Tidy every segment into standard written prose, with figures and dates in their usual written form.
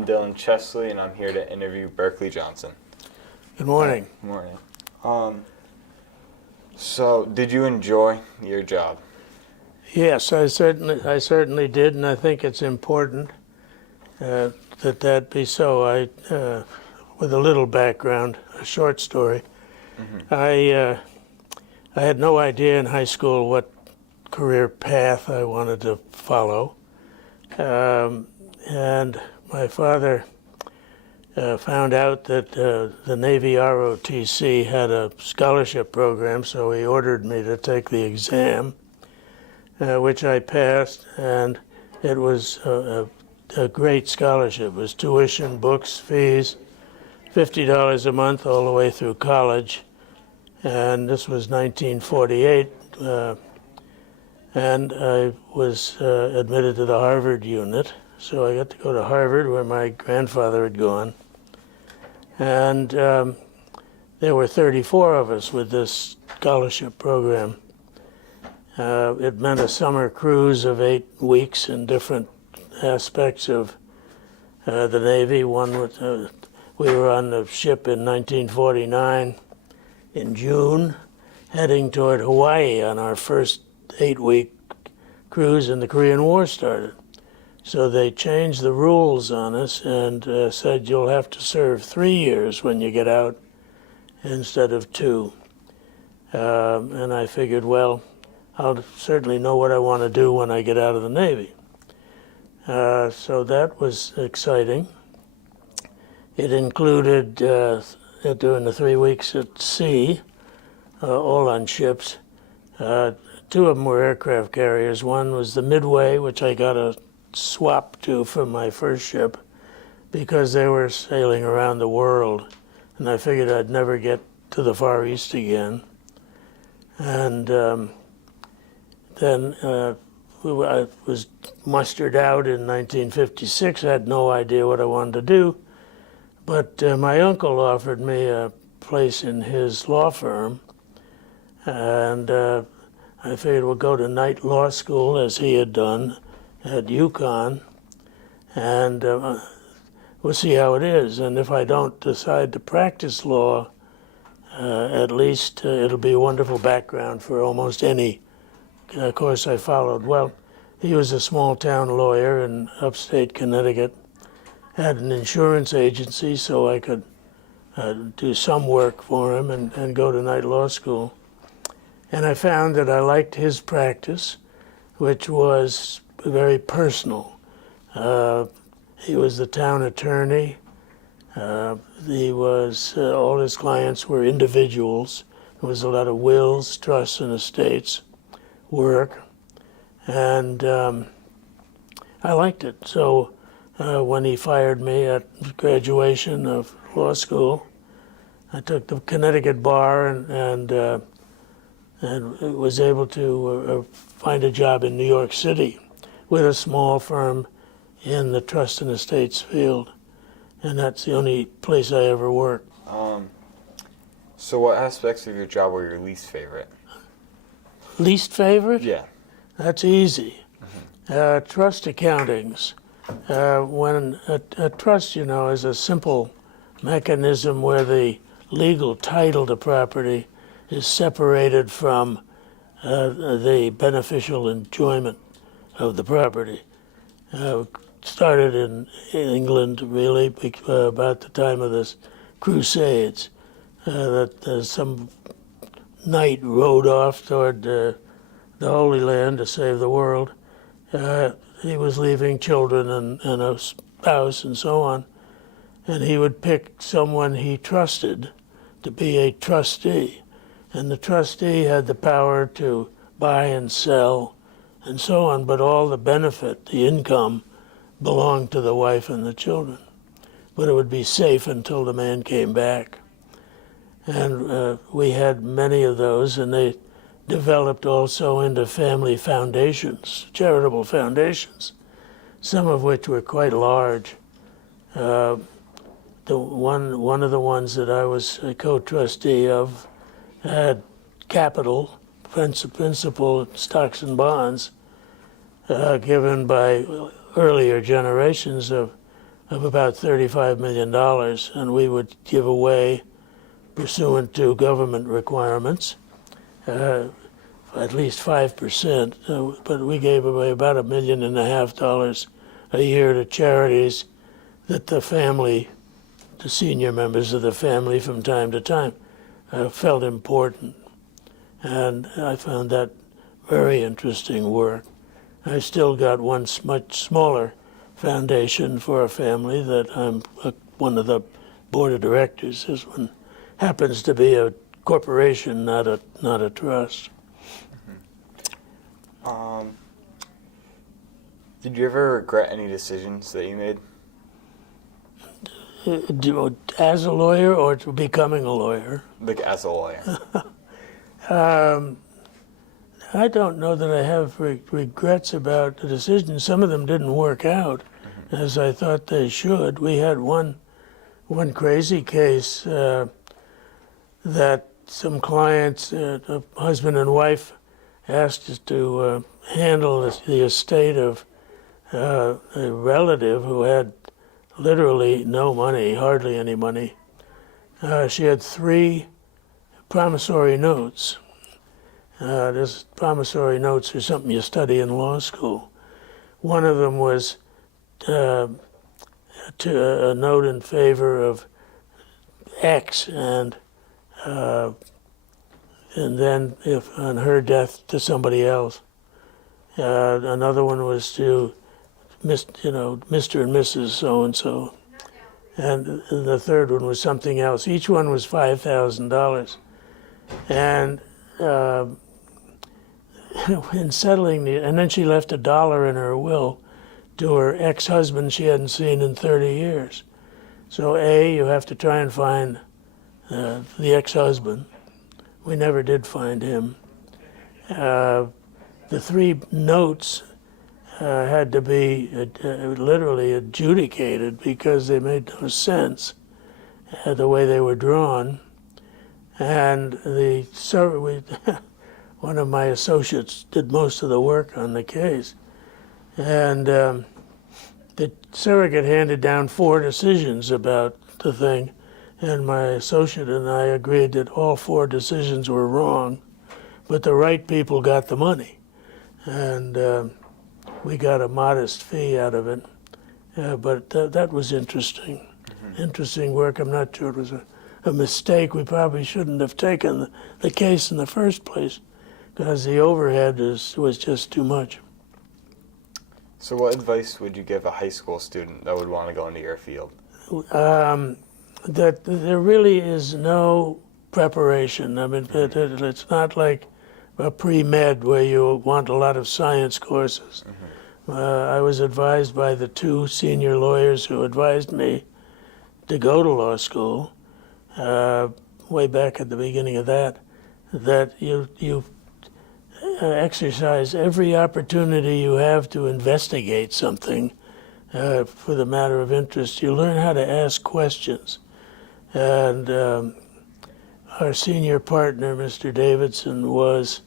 I'm Dylan Chesley, and I'm here to interview Berkeley Johnson. Good morning. Good morning. So, did you enjoy your job? Yes, I certainly did, and I think it's important that be so. With a little background, a short story. I had no idea in high school what career path I wanted to follow, and my father found out that the Navy ROTC had a scholarship program, so he ordered me to take the exam, which I passed, and it was a great scholarship. It was tuition, books, fees, $50 a month all the way through college, and this was 1948, and I was admitted to the Harvard unit, so I got to go to Harvard where my grandfather had gone, and there were 34 of us with this scholarship program. It meant a summer cruise of 8 weeks in different aspects of the Navy. We were on the ship in 1949 in June, heading toward Hawaii on our first 8-week cruise, and the Korean War started. So they changed the rules on us and said you'll have to serve 3 years when you get out instead of 2. And I figured, well, I'll certainly know what I want to do when I get out of the Navy. So that was exciting. It included, during the 3 weeks at sea, all on ships, 2 of them were aircraft carriers. One was the Midway, which I got a swap to from my first ship because they were sailing around the world, and I figured I'd never get to the Far East again. And then I was mustered out in 1956. I had no idea what I wanted to do, but my uncle offered me a place in his law firm, and I figured we'll go to night law school as he had done at UConn, and we'll see how it is. And if I don't decide to practice law, at least it'll be a wonderful background for almost any course I followed. Well, he was a small town lawyer in upstate Connecticut, had an insurance agency, so I could do some work for him and go to night law school. And I found that I liked his practice, which was very personal. He was the town attorney. All his clients were individuals. There was a lot of wills, trusts, and estates work, and I liked it. So when he fired me at graduation of law school, I took the Connecticut bar and was able to find a job in New York City with a small firm in the trust and estates field, and that's the only place I ever worked. So what aspects of your job were your least favorite? Least favorite? Yeah. That's easy. Trust accountings. When a trust, is a simple mechanism where the legal title to property is separated from the beneficial enjoyment of the property. Started in England, really, about the time of the Crusades, that some knight rode off toward the Holy Land to save the world. He was leaving children and a spouse and so on, and he would pick someone he trusted to be a trustee. And the trustee had the power to buy and sell and so on, but all the benefit, the income, belonged to the wife and the children. But it would be safe until the man came back. And we had many of those, and they developed also into family foundations, charitable foundations, some of which were quite large. One of the ones that I was a co-trustee of had capital, principal stocks and bonds given by earlier generations of of about $35 million, and we would give away, pursuant to government requirements, at least 5%, but we gave away about $1.5 million a year to charities that the senior members of the family from time to time felt important. And I found that very interesting work. I still got one much smaller foundation for a family that I'm one of the board of directors. This one happens to be a corporation, not a trust. Did you ever regret any decisions that you made? As a lawyer or becoming a lawyer? Like as a lawyer. I don't know that I have regrets about the decisions. Some of them didn't work out as I thought they should. We had one crazy case that some clients, a husband and wife, asked us to handle the estate of a relative who had literally no money, hardly any money. She had 3 promissory notes. This promissory notes are something you study in law school. One of them was a note in favor of X, and then if on her death to somebody else. Another one was to Mr. and Mrs. so-and-so. And the third one was something else. Each one was $5,000. And in settling and then she left $1 in her will to her ex-husband she hadn't seen in 30 years. So you have to try and find the ex-husband. We never did find him. The 3 notes had to be literally adjudicated because they made no sense the way they were drawn. And one of my associates did most of the work on the case. And the surrogate handed down 4 decisions about the thing, and my associate and I agreed that all 4 decisions were wrong, but the right people got the money. And we got a modest fee out of it. But that was interesting. Interesting work. I'm not sure it was a mistake. We probably shouldn't have taken the case in the first place because the overhead was just too much. So what advice would you give a high school student that would want to go into your field? That there really is no preparation. I mean, it's not like a pre-med where you want a lot of science courses. I was advised by the 2 senior lawyers who advised me to go to law school, way back at the beginning of that you exercise every opportunity you have to investigate something for the matter of interest. You learn how to ask questions. And our senior partner, Mr. Davidson, was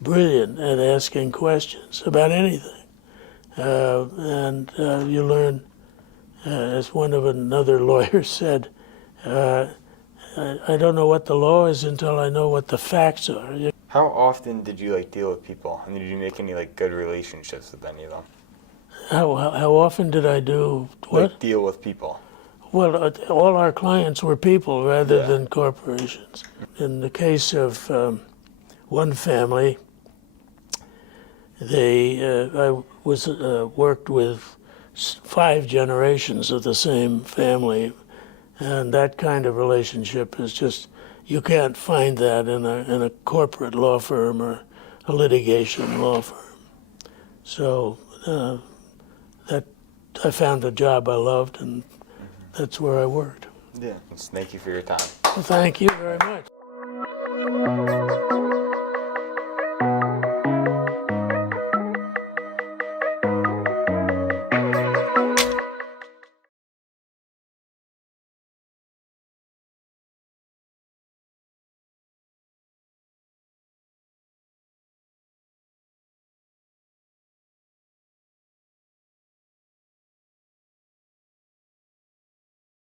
brilliant at asking questions about anything. And you learn, as another lawyer said, I don't know what the law is until I know what the facts are. How often did you deal with people, and did you make any good relationships with any of them? How often did I do what? Deal with people. Well, all our clients were people rather than corporations. In the case of one family, I worked with 5 generations of the same family, and that kind of relationship is just, you can't find that in a corporate law firm or a litigation law firm. So that I found a job I loved, and that's where I worked. Yeah. Thank you for your time. Well, thank you very much.